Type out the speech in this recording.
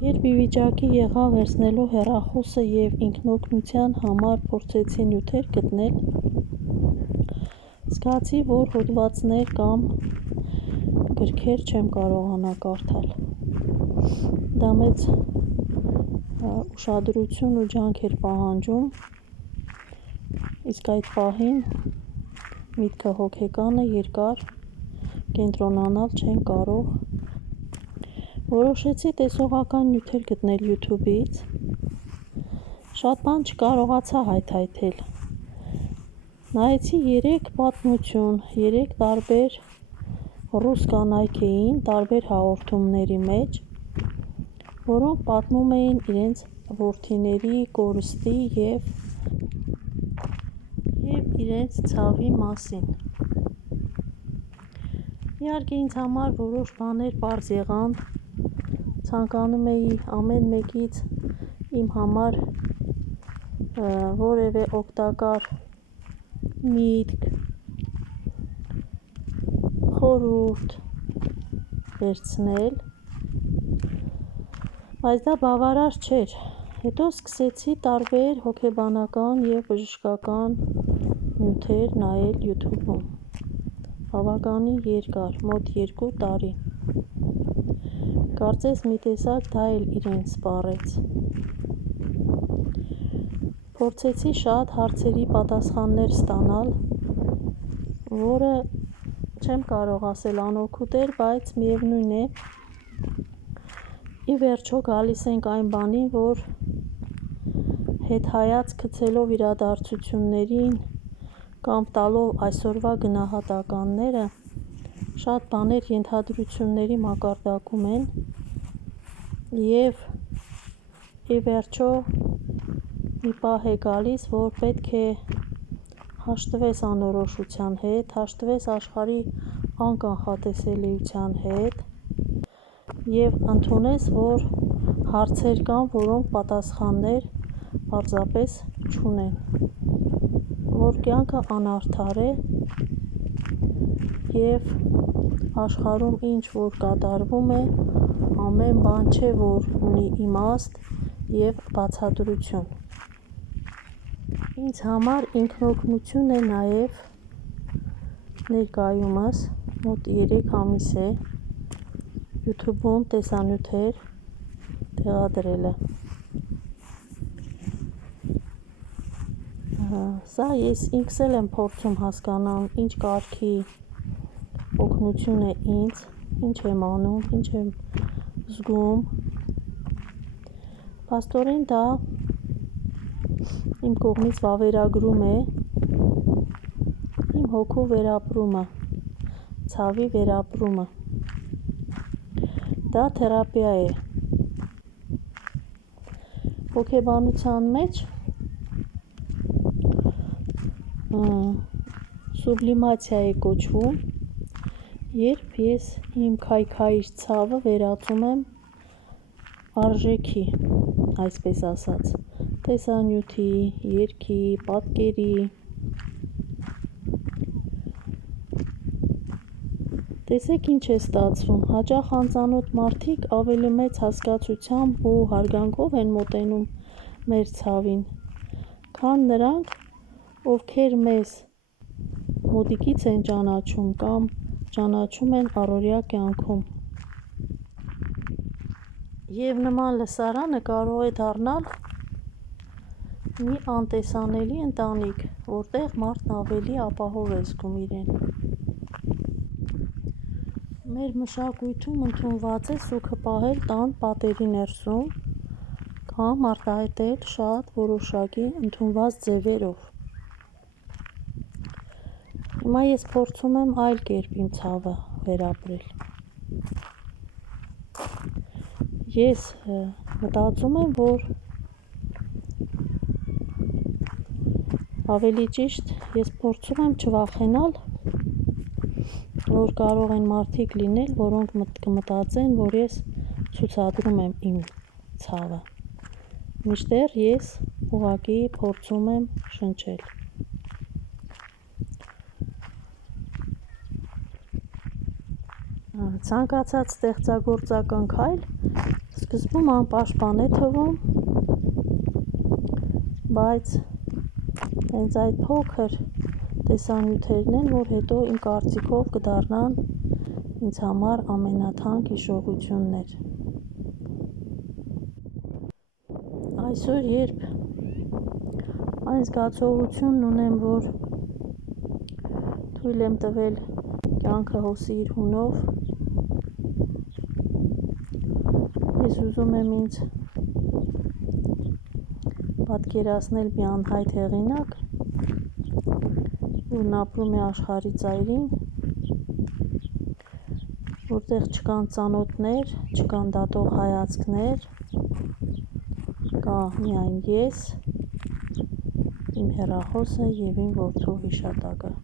Երբ ի վիճակի եղա վերցնելու հեռախոսը և ինքնօգնության համար փորձեցի նյութեր գտնել, զգացի, որ հոդվածներ կամ գրքեր չեմ կարողանա կարդալ: Դա մեծ ուշադրություն ու ջանք էր պահանջում, իսկ այդ պահին միտքը հոգեկանը երկար կենտրոնանալ չենք կարող: Որոշեցի տեսողական նյութեր գտնել YouTube-ից, շատ բան չկարողացա հայթայթել: Նայեցի 3 պատմություն, 3 տարբեր ռուս կանայք էին տարբեր հաղորդումների մեջ, որոնք պատմում էին իրենց որդիների կորստի և իրենց ցավի մասին: Իհարկե ինձ համար որոշ բաներ պարզ եղան, ցանկանում էի ամեն մեկից իմ համար որևէ օգտակար միտք, խորհուրդ վերցնել, բայց դա բավարար չէր: Հետո սկսեցի տարբեր հոգեբանական և բժշկական նյութեր նայել YouTube-ում, բավականին երկար, մոտ 2 տարի: Կարծես մի տեսակ դա էլ իրեն սպառեց: Փորձեցի շատ հարցերի պատասխաններ ստանալ, որը չեմ կարող ասել անօգուտ էր, բայց միևնույն է, ի վերջո գալիս ենք այն բանին, որ հետհայաց գցելով իրադարձություններին կամ տալով այսօրվա գնահատականները, շատ բաներ ենթադրությունների մակարդակում են և ի վերջո մի պահ է գալիս, որ պետք է հաշտվես անորոշության հետ, հաշտվես աշխարհի անկանխատեսելիության հետ և ընդունես, որ հարցեր կան, որոնք պատասխաններ պարզապես չունեն, որ կյանքը անարդար է և աշխարհում ինչ որ կատարվում է, ամեն բան չէ, որ ունի իմաստ և բացատրություն: Ինձ համար ինքնօգնություն է նաև ներկայումս մոտ 3 ամիս է YouTube-ում տեսանյութեր տեղադրելը: Սա ես ինքս էլ եմ փորձում հասկանալ ինչ կարգի օգնություն է ինձ, ինչ եմ անում, ինչ եմ զգում: Փաստորեն դա իմ կողմից վավերագրում է իմ հոգու վերապրումը, ցավի վերապրումը: Դա թերապիա է: Հոգեբանության մեջ սուբլիմացիա է կոչվում, երբ ես իմ քայքայիչ ցավը վերածում եմ արժեքի, այսպես ասած, տեսանյութի, երգի, պատկերի: Տեսեք ինչ է ստացվում, հաճախ անծանոթ մարդիկ ավելի մեծ հասկացությամբ ու հարգանքով են մոտենում մեր ցավին, քան նրանք, ովքեր մեզ մոտիկից են ճանաչում կամ ճանաչում են առօրյա կյանքում: Եվ նման լսարանը կարող է դառնալ մի անտեսանելի ընտանիք, որտեղ մարդն ավելի ապահով է զգում իրեն: Մեր մշակույթում ընդունված է սուգը պահել տան պատերի ներսում կամ արտահայտել շատ որոշակի ընդունված ձևերով: Հիմա ես փորձում եմ այլ կերպ իմ ցավը վերապրել: Ես մտածում եմ, որ ավելի ճիշտ ես փորձում եմ չվախենալ, որ կարող են մարդիկ լինել, որոնք կմտածեն, որ ես ցուցադրում եմ իմ ցավը, մինչդեռ ես ուղղակի փորձում եմ շնչել: Ցանկացած ստեղծագործական քայլ Սկզբում անպաշտպան է թվում, բայց հենց այդ փոքր տեսանյութերն են, որ հետո իմ կարծիքով կդառնան ինձ համար ամենաթանկ հիշողություններ։ Այսօր, երբ այն զգացողությունն ունեմ, որ թույլ եմ տվել կյանքը հոսի իր հունով, ես ուզում եմ ինձ պատկերացնել մի անհայտ հեղինակ, որն ապրում է աշխարհի ծայրին, որտեղ չկան ծանոթներ, չկան դատող հայացքներ, կա միայն ես, իմ հեռախոսը և իմ որդու հիշատակը։